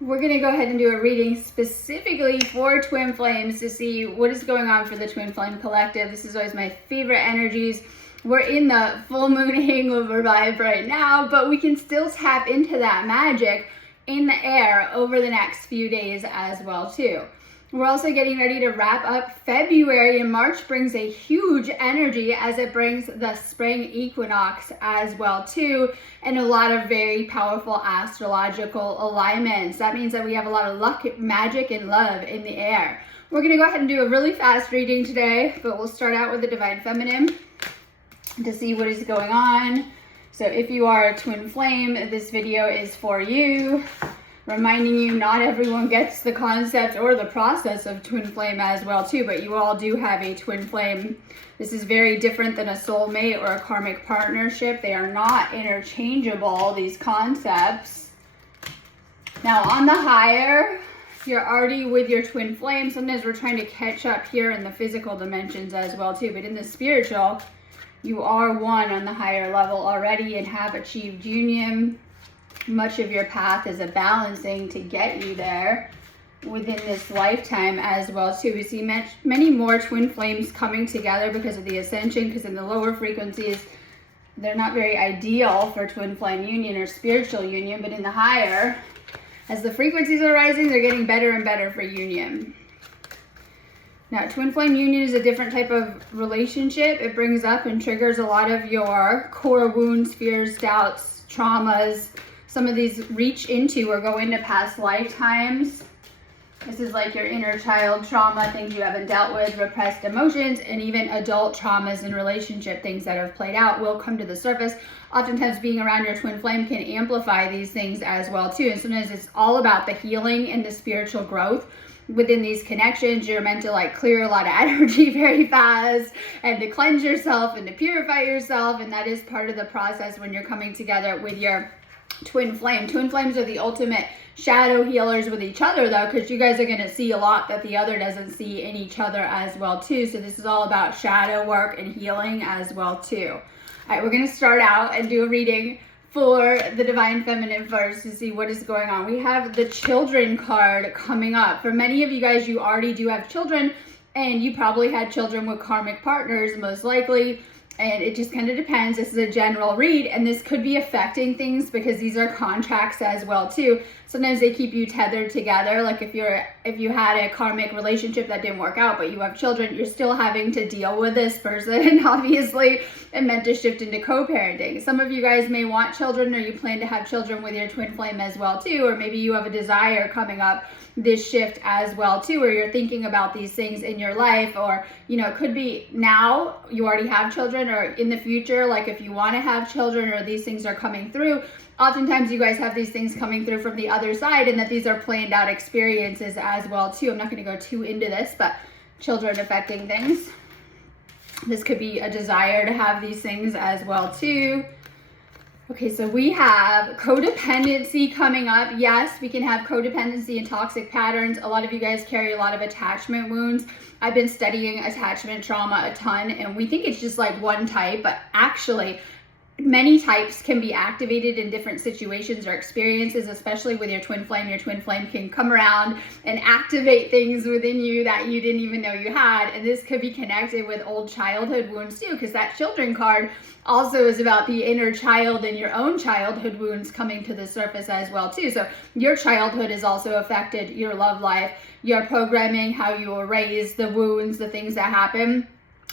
We're going to go ahead and do a reading specifically for twin flames to see what is going on for the twin flame collective. This is always my favorite energies. We're in the full moon hangover vibe right now, but we can still tap into that magic in the air over the next few days as well too. We're also getting ready to wrap up February, and March brings a huge energy as it brings the spring equinox as well too, and a lot of very powerful astrological alignments. That means that we have a lot of luck, magic, and love in the air. We're going to go ahead and do a really fast reading today, but we'll start out with the Divine Feminine to see what is going on. So if you are a twin flame, this video is for you. Reminding you, not everyone gets the concept or the process of twin flame as well too, but you all do have a twin flame. This is very different than a soulmate or a karmic partnership. They are not interchangeable, these concepts. Now on the higher, you're already with your twin flame. Sometimes we're trying to catch up here in the physical dimensions as well too, but in the spiritual, you are one on the higher level already and have achieved union. Much of your path is a balancing to get you there within this lifetime as well too. We see many more twin flames coming together because of the ascension, because in the lower frequencies they're not very ideal for twin flame union or spiritual union, but in the higher, as the frequencies are rising, they're getting better and better for union. Now, twin flame union is a different type of relationship. It brings up and triggers a lot of your core wounds, fears, doubts, traumas. Some of these reach into or go into past lifetimes. This is like your inner child trauma, things you haven't dealt with, repressed emotions, and even adult traumas in relationship, things that have played out will come to the surface. Oftentimes being around your twin flame can amplify these things as well too. And sometimes it's all about the healing and the spiritual growth. Within these connections, you're meant to like clear a lot of energy very fast and to cleanse yourself and to purify yourself. And that is part of the process when you're coming together with your twin flame. Twin flames are the ultimate shadow healers with each other though, because you guys are going to see a lot that the other doesn't see in each other as well too. So this is all about shadow work and healing as well too. All right, we're going to start out and do a reading for the Divine Feminine first to see what is going on. We have the Children card coming up. For many of you guys, you already do have children, and you probably had children with karmic partners most likely. And it just kind of depends. This is a general read, and this could be affecting things because these are contracts as well too. Sometimes they keep you tethered together. Like if you had a karmic relationship that didn't work out, but you have children, you're still having to deal with this person, obviously, and meant to shift into co-parenting. Some of you guys may want children, or you plan to have children with your twin flame as well too, or maybe you have a desire coming up this shift as well too, where you're thinking about these things in your life, or it could be now you already have children, or in the future, like if you want to have children, or these things are coming through. Oftentimes you guys have these things coming through from the other side, and that these are planned out experiences as well too. I'm not going to go too into this, but children affecting things. This could be a desire to have these things as well too. Okay, so we have codependency coming up. Yes, we can have codependency and toxic patterns. A lot of you guys carry a lot of attachment wounds. I've been studying attachment trauma a ton, and we think it's just like one type, but actually many types can be activated in different situations or experiences, especially with your twin flame. Your twin flame can come around and activate things within you that you didn't even know you had. And this could be connected with old childhood wounds too, because that Children card also is about the inner child and your own childhood wounds coming to the surface as well too. So your childhood has also affected your love life, your programming, how you were raised, the wounds, the things that happen.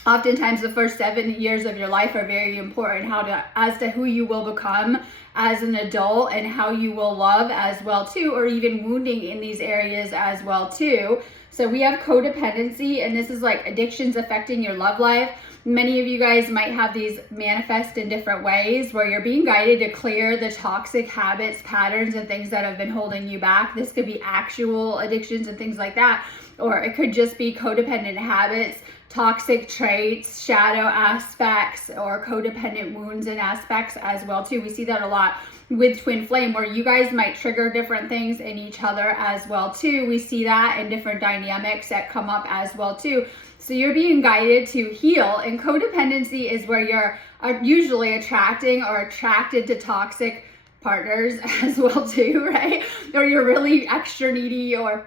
Oftentimes the first 7 years of your life are very important as to who you will become as an adult and how you will love as well too, or even wounding in these areas as well too. So we have codependency, and this is like addictions affecting your love life. Many of you guys might have these manifest in different ways where you're being guided to clear the toxic habits, patterns, and things that have been holding you back. This could be actual addictions and things like that, or it could just be codependent habits, toxic traits, shadow aspects, or codependent wounds and aspects as well too. We see that a lot with twin flame, where you guys might trigger different things in each other as well too. We see that in different dynamics that come up as well too. So you're being guided to heal, and codependency is where you're usually attracting or attracted to toxic partners as well too, right? Or you're really extra needy or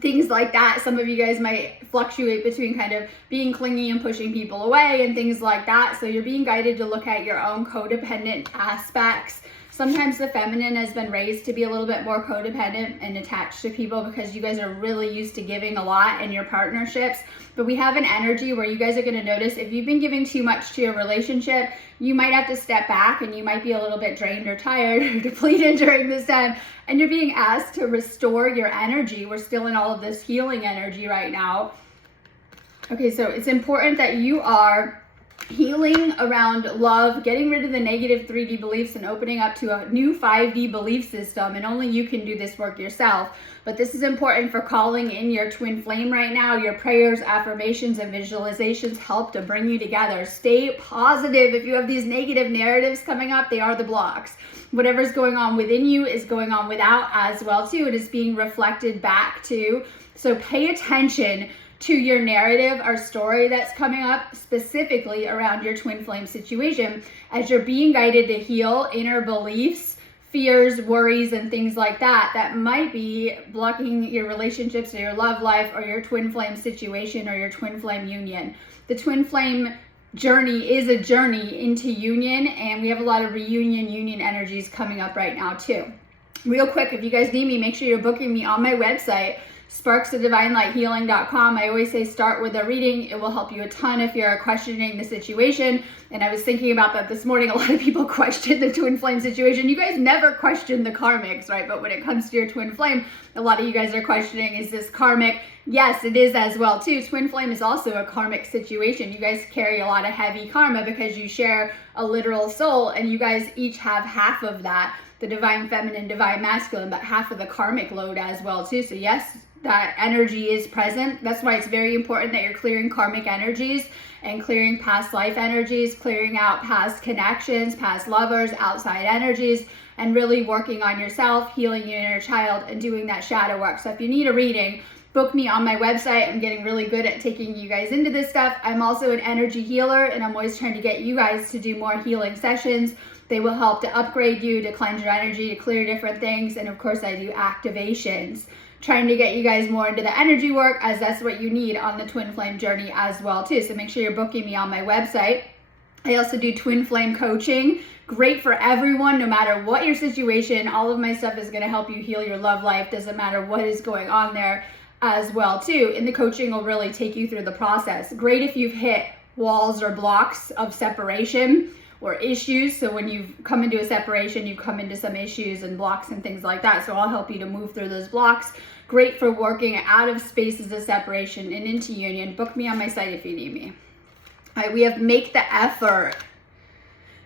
things like that. Some of you guys might fluctuate between kind of being clingy and pushing people away and things like that. So you're being guided to look at your own codependent aspects. Sometimes the feminine has been raised to be a little bit more codependent and attached to people because you guys are really used to giving a lot in your partnerships. But we have an energy where you guys are going to notice if you've been giving too much to your relationship, you might have to step back and you might be a little bit drained or tired or depleted during this time. And you're being asked to restore your energy. We're still in all of this healing energy right now. Okay, so it's important that you are healing around love, getting rid of the negative 3D beliefs and opening up to a new 5D belief system. And only you can do this work yourself. But this is important for calling in your twin flame right now. Your prayers, affirmations, and visualizations help to bring you together. Stay positive. If you have these negative narratives coming up, they are the blocks. Whatever's going on within you is going on without as well too. It is being reflected back to. So pay attention to your narrative or story that's coming up specifically around your twin flame situation as you're being guided to heal inner beliefs, fears, worries, and things like that that might be blocking your relationships or your love life or your twin flame situation or your twin flame union. The twin flame journey is a journey into union, and we have a lot of union energies coming up right now too. Real quick, if you guys need me, make sure you're booking me on my website, sparksofdivinelighealing.com. I always say start with a reading. It will help you a ton if you're questioning the situation. And I was thinking about that this morning. A lot of people question the twin flame situation. You guys never question the karmics, right? But when it comes to your twin flame, a lot of you guys are questioning, is this karmic? Yes, it is as well too. Twin flame is also a karmic situation. You guys carry a lot of heavy karma because you share a literal soul, and you guys each have half of that, the divine feminine, divine masculine, but half of the karmic load as well too. So yes, that energy is present. That's why it's very important that you're clearing karmic energies and clearing past life energies, clearing out past connections, past lovers, outside energies, and really working on yourself, healing your inner child, and doing that shadow work. So if you need a reading, book me on my website. I'm getting really good at taking you guys into this stuff. I'm also an energy healer, and I'm always trying to get you guys to do more healing sessions. They will help to upgrade you, to cleanse your energy, to clear different things. And of course, I do activations, trying to get you guys more into the energy work, as that's what you need on the twin flame journey as well too. So make sure you're booking me on my website. I also do twin flame coaching. Great for everyone, no matter what your situation. All of my stuff is going to help you heal your love life. Doesn't matter what is going on there as well too. And the coaching will really take you through the process. Great if you've hit walls or blocks of separation or issues. So when you've come into a separation, you've come into some issues and blocks and things like that. So I'll help you to move through those blocks. Great for working out of spaces of separation and into union. Book me on my site if you need me. All right, we have make the effort.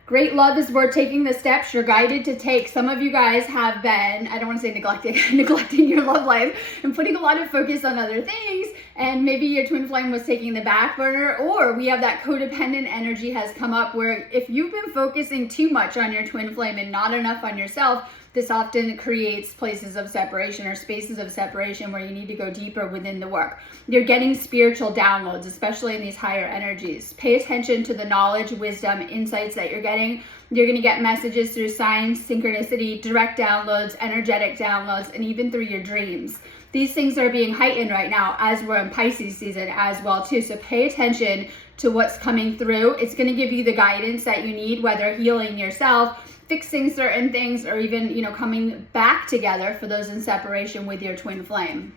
Great love is worth taking the steps you're guided to take. Some of you guys have been, I don't want to say neglecting your love life and putting a lot of focus on other things. And maybe your twin flame was taking the back burner, or we have that codependent energy has come up where if you've been focusing too much on your twin flame and not enough on yourself, this often creates places of separation or spaces of separation where you need to go deeper within the work. You're getting spiritual downloads, especially in these higher energies. Pay attention to the knowledge, wisdom, insights that you're getting. You're going to get messages through signs, synchronicity, direct downloads, energetic downloads, and even through your dreams. These things are being heightened right now as we're in Pisces season as well too. So pay attention to what's coming through. It's going to give you the guidance that you need, whether healing yourself, fixing certain things, or even, coming back together for those in separation with your twin flame.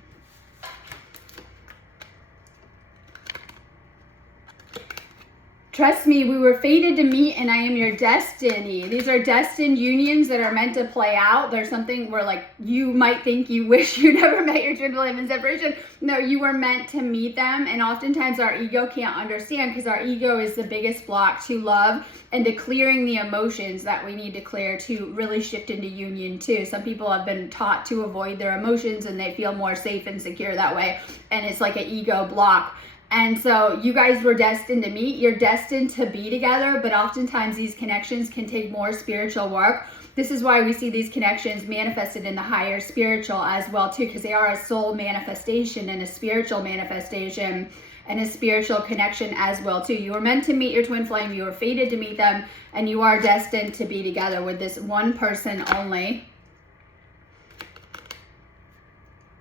Trust me, we were fated to meet, and I am your destiny. These are destined unions that are meant to play out. There's something where you might think you wish you never met your twin flame in separation. No, you were meant to meet them, and oftentimes our ego can't understand because our ego is the biggest block to love and to clearing the emotions that we need to clear to really shift into union too. Some people have been taught to avoid their emotions and they feel more safe and secure that way, and it's like an ego block. And so you guys were destined to meet. You're destined to be together, but oftentimes these connections can take more spiritual work. This is why we see these connections manifested in the higher spiritual as well too, because they are a soul manifestation and a spiritual manifestation. and a spiritual connection as well too. You were meant to meet your twin flame, you were fated to meet them, and you are destined to be together with this one person only.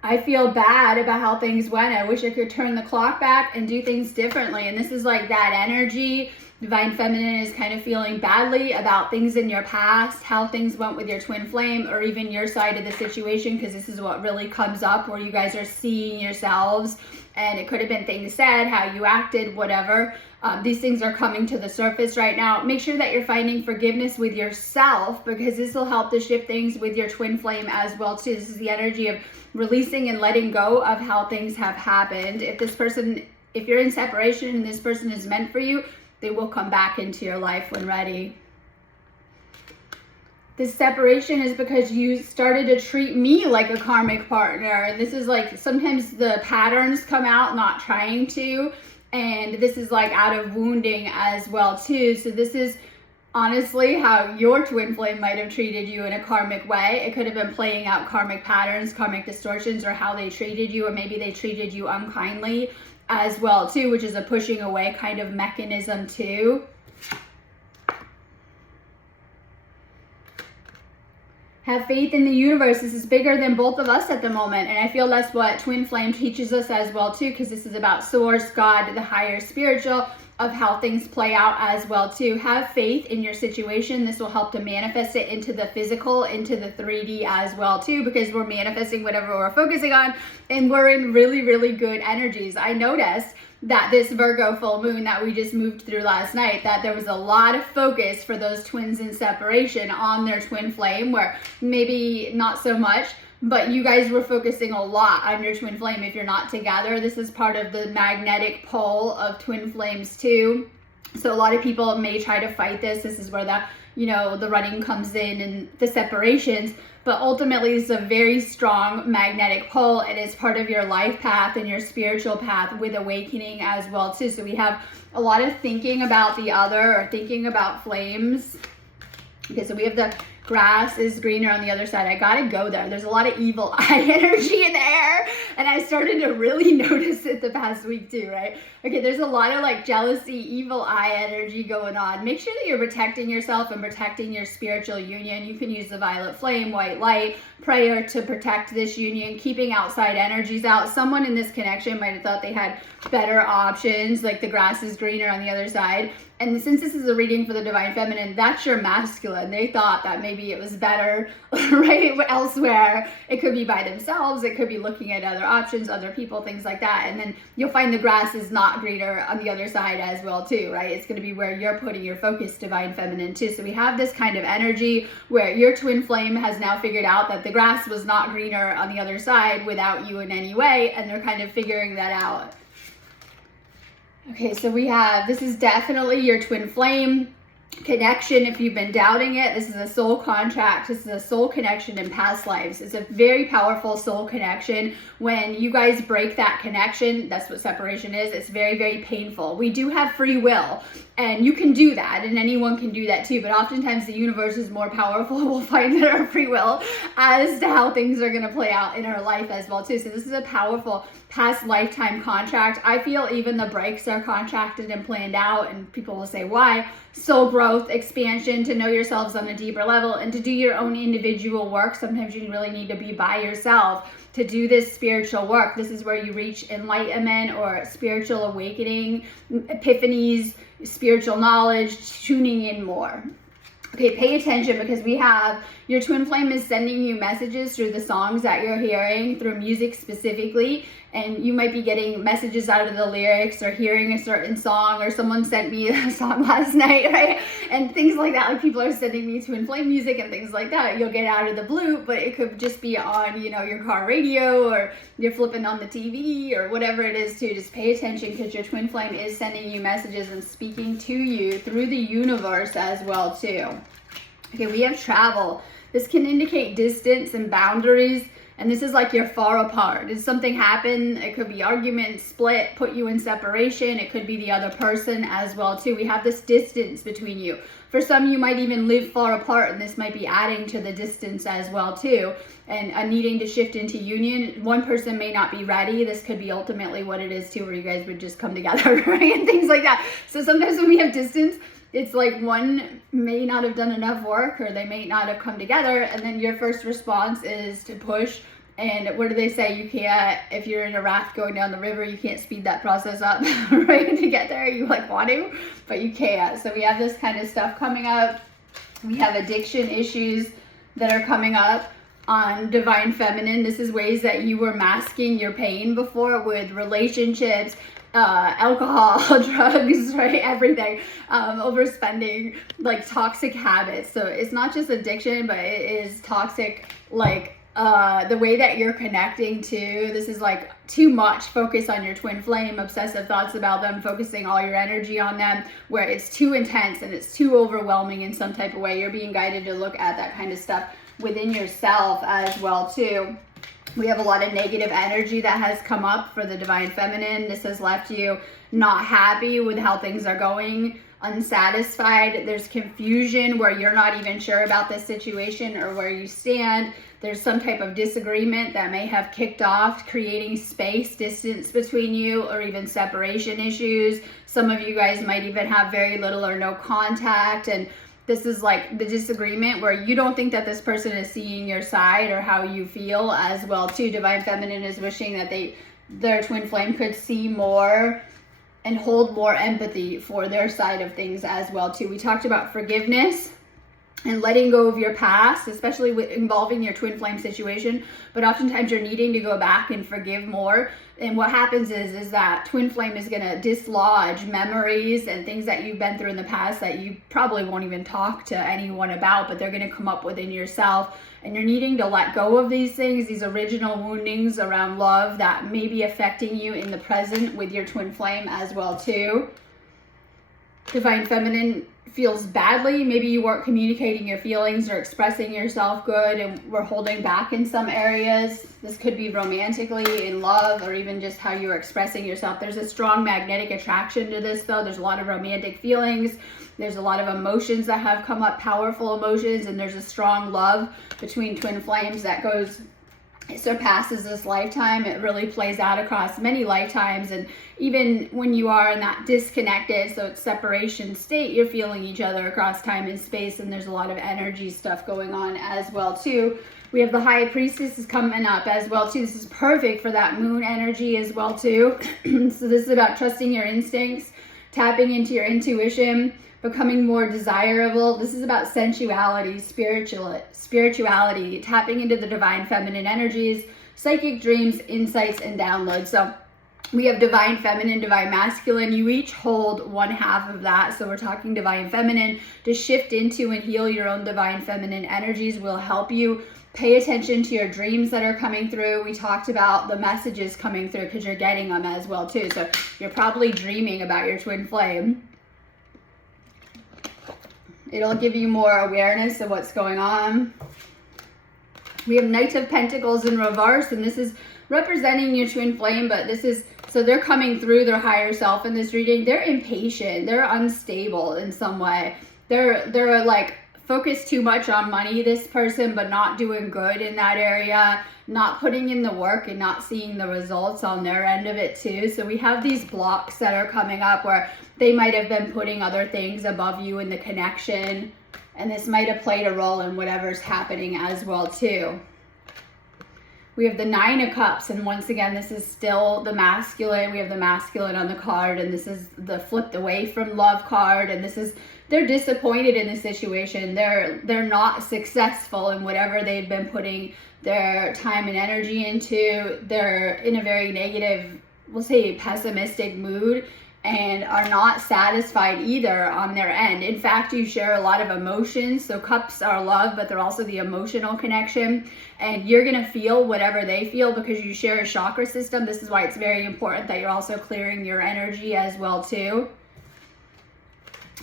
I feel bad about how things went. I wish I could turn the clock back and do things differently. And this is like that energy. Divine Feminine is kind of feeling badly about things in your past, how things went with your twin flame, or even your side of the situation, because this is what really comes up, where you guys are seeing yourselves, and it could have been things said, how you acted, whatever. These things are coming to the surface right now. Make sure that you're finding forgiveness with yourself, because this will help to shift things with your twin flame as well too. This is the energy of releasing and letting go of how things have happened. If you're in separation and this person is meant for you, they will come back into your life when ready. This separation is because you started to treat me like a karmic partner. And this is like, sometimes the patterns come out not trying to, and this is like out of wounding as well too. So this is honestly how your twin flame might have treated you in a karmic way. It could have been playing out karmic patterns, karmic distortions, or how they treated you, or maybe they treated you unkindly as well too, which is a pushing away kind of mechanism too. Have faith in the universe. This is bigger than both of us at the moment. And I feel that's what twin flame teaches us as well too, because this is about source, God, the higher spiritual, of how things play out as well too. Have faith in your situation. This will help to manifest it into the physical, into the 3D as well too, because we're manifesting whatever we're focusing on, and we're in really, really good energies. I noticed that this Virgo full moon that we just moved through last night, that there was a lot of focus for those twins in separation on their twin flame, where maybe not so much, but you guys were focusing a lot on your twin flame if you're not together. This is part of the magnetic pole of twin flames too. So a lot of people may try to fight this. This is where the running comes in and the separations. But ultimately, it's a very strong magnetic pole, and it's part of your life path and your spiritual path with awakening as well too. So we have a lot of thinking about the other, or thinking about flames. Okay, so we have the grass is greener on the other side. I gotta go there. There's a lot of evil eye energy in the air, and I started to really notice it the past week too, right? Okay, there's a lot of like jealousy, evil eye energy going on. Make sure that you're protecting yourself and protecting your spiritual union. You can use the violet flame, white light, prayer to protect this union, keeping outside energies out. Someone in this connection might have thought they had better options, like the grass is greener on the other side. And since this is a reading for the Divine Feminine, that's your masculine. They thought that maybe it was better, right, elsewhere. It could be by themselves. It could be looking at other options, other people, things like that. And then you'll find the grass is not greener on the other side as well too, right? It's going to be where you're putting your focus, Divine Feminine too. So we have this kind of energy where your twin flame has now figured out that the grass was not greener on the other side without you in any way, and they're kind of figuring that out. Okay, so this is definitely your twin flame connection. If you've been doubting it, this is a soul contract. This is a soul connection in past lives. It's a very powerful soul connection. When you guys break that connection, that's what separation is. It's very, very painful. We do have free will, and you can do that, and anyone can do that too, but oftentimes the universe is more powerful. We'll find that our free will as to how things are going to play out in our life as well too. So this is a powerful past lifetime contract. I feel even the breaks are contracted and planned out, and people will say why. Soul growth, expansion, to know yourselves on a deeper level, and to do your own individual work. Sometimes you really need to be by yourself to do this spiritual work. This is where you reach enlightenment or spiritual awakening, epiphanies, spiritual knowledge, tuning in more. Okay, pay attention, because we have your twin flame is sending you messages through the songs that you're hearing, through music specifically, and you might be getting messages out of the lyrics or hearing a certain song, or someone sent me a song last night, right? And things like that, like people are sending me twin flame music and things like that. You'll get out of the blue, but it could just be on, your car radio, or you're flipping on the TV, or whatever it is too. Just pay attention, because your twin flame is sending you messages and speaking to you through the universe as well too. Okay, we have travel. This can indicate distance and boundaries, and this is like you're far apart. Did something happen? It could be argument, split, put you in separation. It could be the other person as well too. We have this distance between you. For some, you might even live far apart, and this might be adding to the distance as well too, and needing to shift into union. One person may not be ready. This could be ultimately what it is too, where you guys would just come together, right? And things like that. So sometimes when we have distance, it's like one may not have done enough work, or they may not have come together, and then your first response is to push. And what do they say? You can't, if you're in a raft going down the river, you can't speed that process up, right? To get there, you like want to, but you can't. So we have this kind of stuff coming up. We have addiction issues that are coming up on Divine Feminine. This is ways that you were masking your pain before with relationships, alcohol, drugs, right? Everything, overspending, like toxic habits. So it's not just addiction, but it is toxic, like the way that you're connecting to. This is like too much focus on your twin flame, obsessive thoughts about them, focusing all your energy on them, where it's too intense and it's too overwhelming in some type of way. You're being guided to look at that kind of stuff within yourself as well too. We have a lot of negative energy that has come up for the Divine Feminine. This has left you not happy with how things are going, unsatisfied. There's confusion where you're not even sure about this situation or where you stand. There's some type of disagreement that may have kicked off, creating space, distance between you, or even separation issues. Some of you guys might even have very little or no contact, and this is like the disagreement where you don't think that this person is seeing your side or how you feel as well too. Divine Feminine is wishing that their twin flame could see more and hold more empathy for their side of things as well too. We talked about forgiveness and letting go of your past, especially with involving your twin flame situation, but oftentimes you're needing to go back and forgive more. And what happens is that twin flame is going to dislodge memories and things that you've been through in the past that you probably won't even talk to anyone about, but they're going to come up within yourself. And you're needing to let go of these things, these original woundings around love that may be affecting you in the present with your twin flame as well too. Divine Feminine feels badly. Maybe you weren't communicating your feelings or expressing yourself good and were holding back in some areas. This could be romantically, in love, or even just how you're expressing yourself. There's a strong magnetic attraction to this though. There's a lot of romantic feelings. There's a lot of emotions that have come up, powerful emotions, and there's a strong love between twin flames that it surpasses this lifetime. It really plays out across many lifetimes, and even when you are in that disconnected, so it's separation state, you're feeling each other across time and space, and there's a lot of energy stuff going on as well too. We have the High Priestess is coming up as well too. This is perfect for that moon energy as well too. So this is about trusting your instincts, tapping into your intuition, becoming more desirable. This is about sensuality, spirituality, tapping into the Divine Feminine energies, psychic dreams, insights, and downloads. So we have Divine Feminine, Divine Masculine. You each hold one half of that. So we're talking Divine Feminine. To shift into and heal your own Divine Feminine energies will help you. Pay attention to your dreams that are coming through. We talked about the messages coming through because you're getting them as well too. So you're probably dreaming about your twin flame. It'll give you more awareness of what's going on. We have Knight of Pentacles in reverse, and this is representing your twin flame, but this is, so they're coming through their higher self in this reading. They're impatient. They're unstable in some way. They're like focused too much on money, this person, but not doing good in that area, not putting in the work and not seeing the results on their end of it too. So we have these blocks that are coming up where they might have been putting other things above you in the connection, and this might have played a role in whatever's happening as well too. We have the Nine of Cups, and once again, this is still the masculine. We have the masculine on the card, and this is the flipped away from love card, and this is, they're disappointed in the situation. They're not successful in whatever they've been putting their time and energy into. They're in a very negative, we'll say pessimistic mood, and are not satisfied either on their end. In fact, you share a lot of emotions. So cups are love, but they're also the emotional connection. And you're going to feel whatever they feel because you share a chakra system. This is why it's very important that you're also clearing your energy as well too.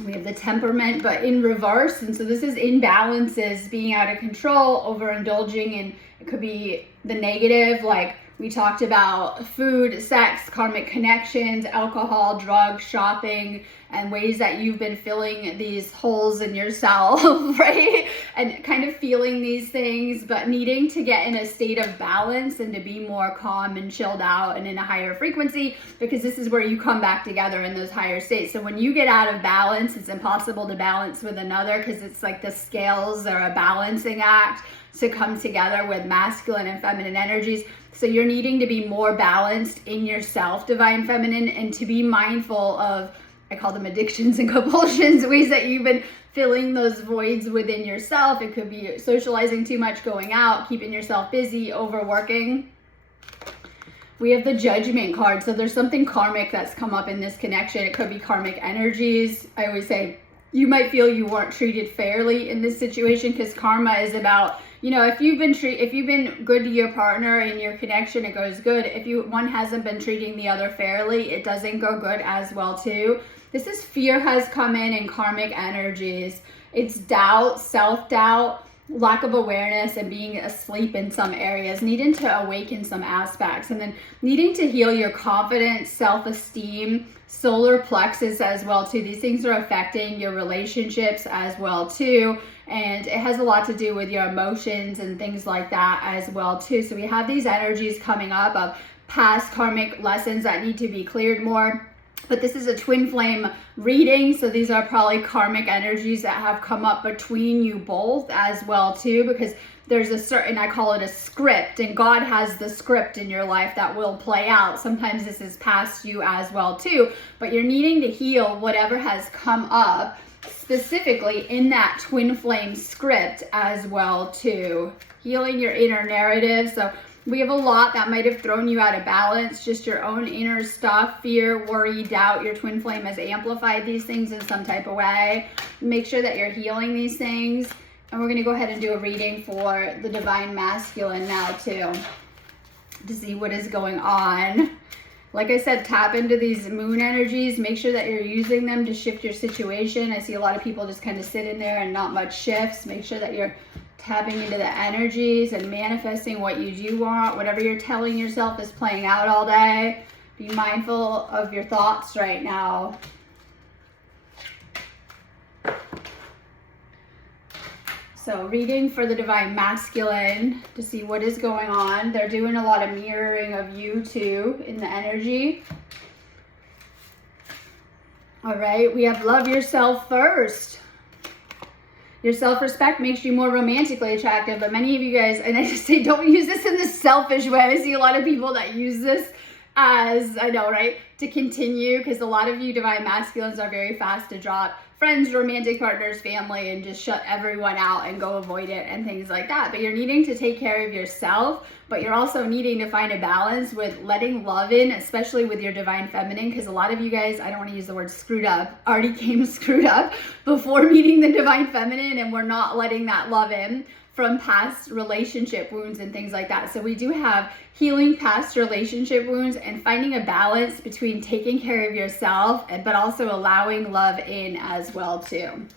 We have the Temperament, but in reverse. And so this is imbalances, being out of control, overindulging, and it could be the negative, like We talked about food, sex, karmic connections, alcohol, drugs, shopping, and ways that you've been filling these holes in yourself, right? And kind of feeling these things, but needing to get in a state of balance and to be more calm and chilled out and in a higher frequency, because this is where you come back together in those higher states. So when you get out of balance, it's impossible to balance with another, because it's like the scales are a balancing act to come together with masculine and feminine energies. So you're needing to be more balanced in yourself, divine feminine, and to be mindful of, I call them addictions and compulsions, ways that you've been filling those voids within yourself. It could be socializing too much, going out, keeping yourself busy, overworking. We have the Judgment card. So there's something karmic that's come up in this connection. It could be karmic energies. I always say you might feel you weren't treated fairly in this situation, because karma is about, you know, if you've been good to your partner in your connection, it goes good. If one hasn't been treating the other fairly, it doesn't go good as well too. This is fear has come in karmic energies. It's doubt, self-doubt, lack of awareness, and being asleep in some areas, needing to awaken some aspects, and then needing to heal your confidence, self-esteem, solar plexus as well too. These things are affecting your relationships as well too, and it has a lot to do with your emotions and things like that as well too. So we have these energies coming up of past karmic lessons that need to be cleared more. But this is a twin flame reading, so these are probably karmic energies that have come up between you both as well too, because there's a certain, I call it a script, and God has the script in your life that will play out. Sometimes this is past you as well too, but you're needing to heal whatever has come up specifically in that twin flame script as well too. Healing your inner narrative. So we have a lot that might have thrown you out of balance, just your own inner stuff, fear, worry, doubt. Your twin flame has amplified these things in some type of way. Make sure that you're healing these things. And we're going to go ahead and do a reading for the divine masculine now too, to see what is going on. Like I said, tap into these moon energies. Make sure that you're using them to shift your situation. I see a lot of people just kind of sit in there and not much shifts. Make sure that you're tapping into the energies and manifesting what you do want. Whatever you're telling yourself is playing out all day. Be mindful of your thoughts right now. So reading for the divine masculine to see what is going on. They're doing a lot of mirroring of you too in the energy. All right, we have love yourself first. Your self-respect makes you more romantically attractive, but many of you guys, and I just say don't use this in the selfish way. I see a lot of people that use this as, I know, right, to continue, because a lot of you divine masculines are very fast to drop friends, romantic partners, family, and just shut everyone out and go avoid it and things like that. But you're needing to take care of yourself, but you're also needing to find a balance with letting love in, especially with your divine feminine, because a lot of you guys, I don't want to use the word screwed up, already came screwed up before meeting the divine feminine, and we're not letting that love in from past relationship wounds and things like that. So we do have healing past relationship wounds and finding a balance between taking care of yourself but also allowing love in as well too.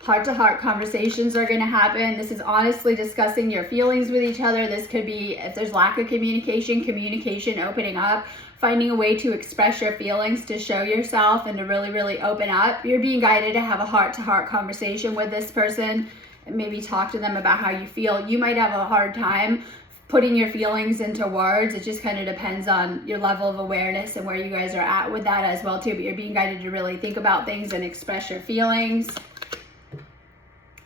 Heart-to-heart conversations are going to happen. This is honestly discussing your feelings with each other. This could be, if there's lack of communication opening up, finding a way to express your feelings, to show yourself, and to really, really open up. You're being guided to have a heart-to-heart conversation with this person and maybe talk to them about how you feel. You might have a hard time putting your feelings into words. It just kind of depends on your level of awareness and where you guys are at with that as well too. But you're being guided to really think about things and express your feelings.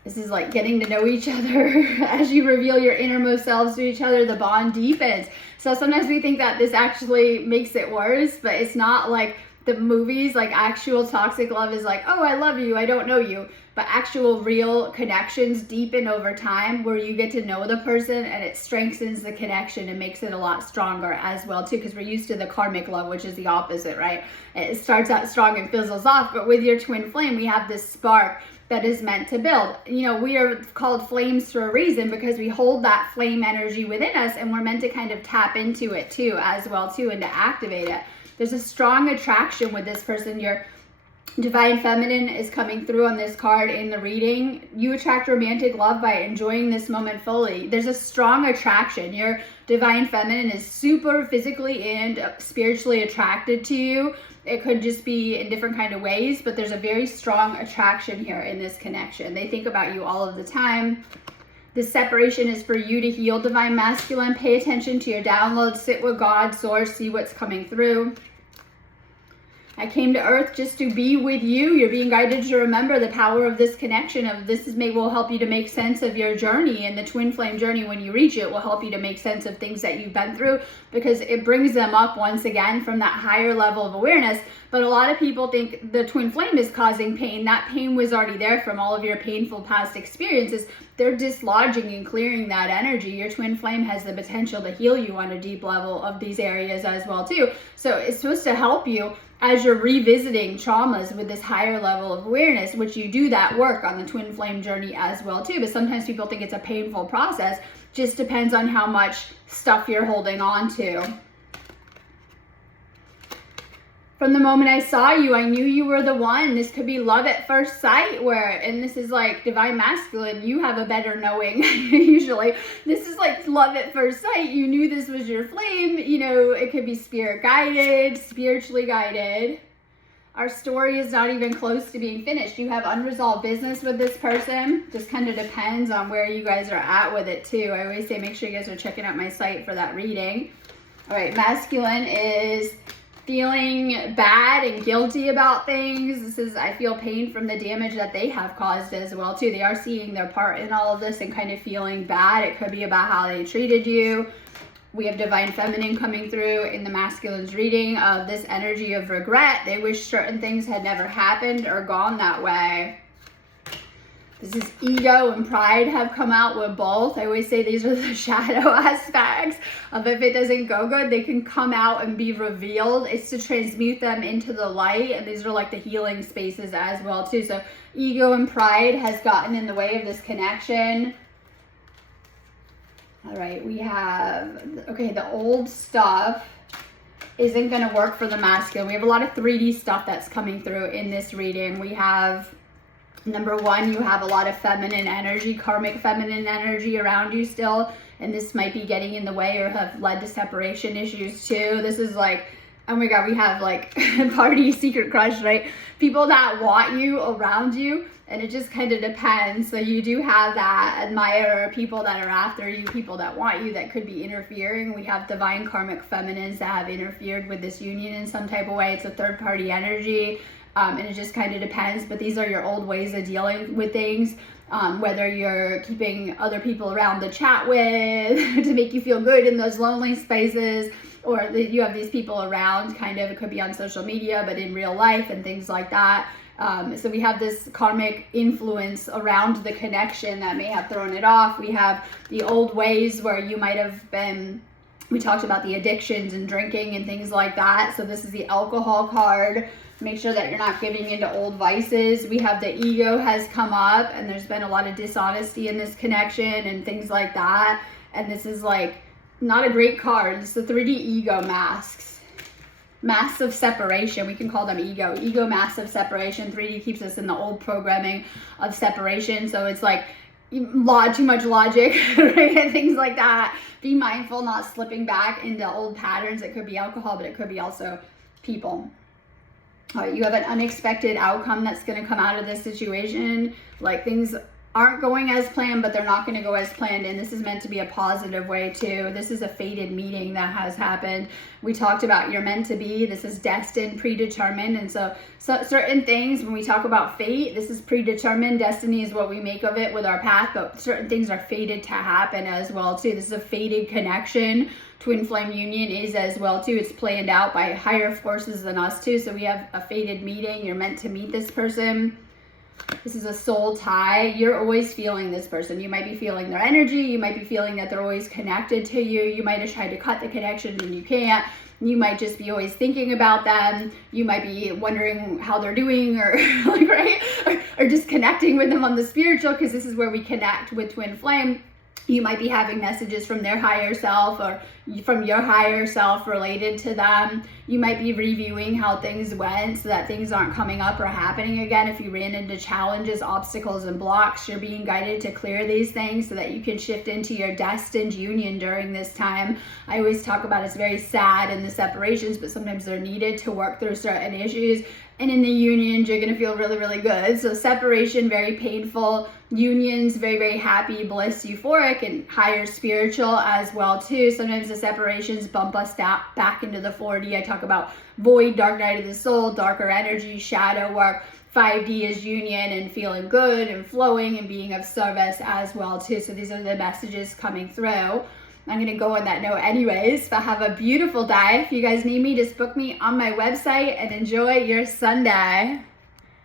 This is like getting to know each other. As you reveal your innermost selves to each other, the bond deepens. So sometimes we think that this actually makes it worse, but it's not. Like the movies, like actual toxic love is like, oh, I love you, I don't know you. But actual real connections deepen over time, where you get to know the person and it strengthens the connection and makes it a lot stronger as well too, because we're used to the karmic love, which is the opposite, right? It starts out strong and fizzles off. But with your twin flame, we have this spark that is meant to build. You know, we are called flames for a reason, because we hold that flame energy within us, and we're meant to kind of tap into it too as well too, and to activate it. There's a strong attraction with this person. You're Divine Feminine is coming through on this card in the reading. You attract romantic love by enjoying this moment fully. There's a strong attraction. Your Divine Feminine is super physically and spiritually attracted to you. It could just be in different kind of ways, but there's a very strong attraction here in this connection. They think about you all of the time. This separation is for you to heal, Divine Masculine. Pay attention to your downloads. Sit with God, Source, see what's coming through. I came to Earth just to be with you. You're being guided to remember the power of this connection. Will help you to make sense of your journey, and the twin flame journey, when you reach it, will help you to make sense of things that you've been through, because it brings them up once again from that higher level of awareness. But a lot of people think the twin flame is causing pain. That pain was already there from all of your painful past experiences. They're dislodging and clearing that energy. Your twin flame has the potential to heal you on a deep level of these areas as well too. So it's supposed to help you as you're revisiting traumas with this higher level of awareness, which you do that work on the twin flame journey as well too. But sometimes people think it's a painful process. Just depends on how much stuff you're holding on to. From the moment I saw you, I knew you were the one. This could be love at first sight, and this is like Divine Masculine. You have a better knowing usually. This is like love at first sight. You knew this was your flame. It could be spirit guided, spiritually guided. Our story is not even close to being finished. You have unresolved business with this person. Just kind of depends on where you guys are at with it too. I always say make sure you guys are checking out my site for that reading. All right, Masculine is feeling bad and guilty about things. This is, I feel pain from the damage that they have caused as well too. They are seeing their part in all of this and kind of feeling bad. It could be about how they treated you. We have Divine Feminine coming through in the Masculine's reading of this energy of regret. They wish certain things had never happened or gone that way. This is ego and pride have come out with both. I always say these are the shadow aspects of if it doesn't go good, they can come out and be revealed. It's to transmute them into the light, and these are like the healing spaces as well too. So ego and pride has gotten in the way of this connection. All right, we have, okay, the old stuff isn't going to work for the masculine. We have a lot of 3D stuff that's coming through in this reading. We have, number one, you have a lot of feminine energy, karmic feminine energy around you still, and this might be getting in the way or have led to separation issues too. This is like, oh my God, we have like party secret crush, right? People that want you around you, and it just kind of depends. So you do have that admirer, people that are after you, people that want you that could be interfering. We have divine karmic feminines that have interfered with this union in some type of way. It's a third party energy. And it just kind of depends, but these are your old ways of dealing with things, whether you're keeping other people around to chat with to make you feel good in those lonely spaces, or you have these people around, kind of, it could be on social media, but in real life and things like that. So we have this karmic influence around the connection that may have thrown it off. We have the old ways where you might have been, we talked about the addictions and drinking and things like that. So this is the alcohol card. Make sure that you're not giving into old vices. We have the ego has come up, and there's been a lot of dishonesty in this connection and things like that. And this is like not a great card. It's the 3D ego masks. Masks of separation, we can call them ego masks of separation. 3D keeps us in the old programming of separation. So it's like too much logic, right? And things like that. Be mindful, not slipping back into old patterns. It could be alcohol, but it could be also people. You have an unexpected outcome that's going to come out of this situation. Like things aren't going as planned, but they're not going to go as planned. And this is meant to be a positive way too. This is a fated meeting that has happened. We talked about you're meant to be. This is destined, predetermined. And so certain things, when we talk about fate, this is predetermined. Destiny is what we make of it with our path, but certain things are fated to happen as well too. This is a fated connection. Twin flame union is as well too. It's planned out by higher forces than us too. So we have a fated meeting. You're meant to meet this person. This is a soul tie. You're always feeling this person. You might be feeling their energy. You might be feeling that they're always connected to you. You might have tried to cut the connection and you can't. You might just be always thinking about them. You might be wondering how they're doing, or like, right? Or just connecting with them on the spiritual, because this is where we connect with twin flame. You might be having messages from their higher self or from your higher self related to them. You might be reviewing how things went so that things aren't coming up or happening again. If you ran into challenges, obstacles, and blocks, you're being guided to clear these things so that you can shift into your destined union during this time. I always talk about it's very sad in the separations, but sometimes they're needed to work through certain issues. And in the unions, you're going to feel really, really good. So separation, very painful. Unions, very, very happy, bliss, euphoric, and higher spiritual as well too. Sometimes the separations bump us back into the 4D. I talk about void, dark night of the soul, darker energy, shadow work. 5D is union and feeling good and flowing and being of service as well too. So these are the messages coming through. I'm going to go on that note anyways, but have a beautiful day. If you guys need me, just book me on my website and enjoy your Sunday.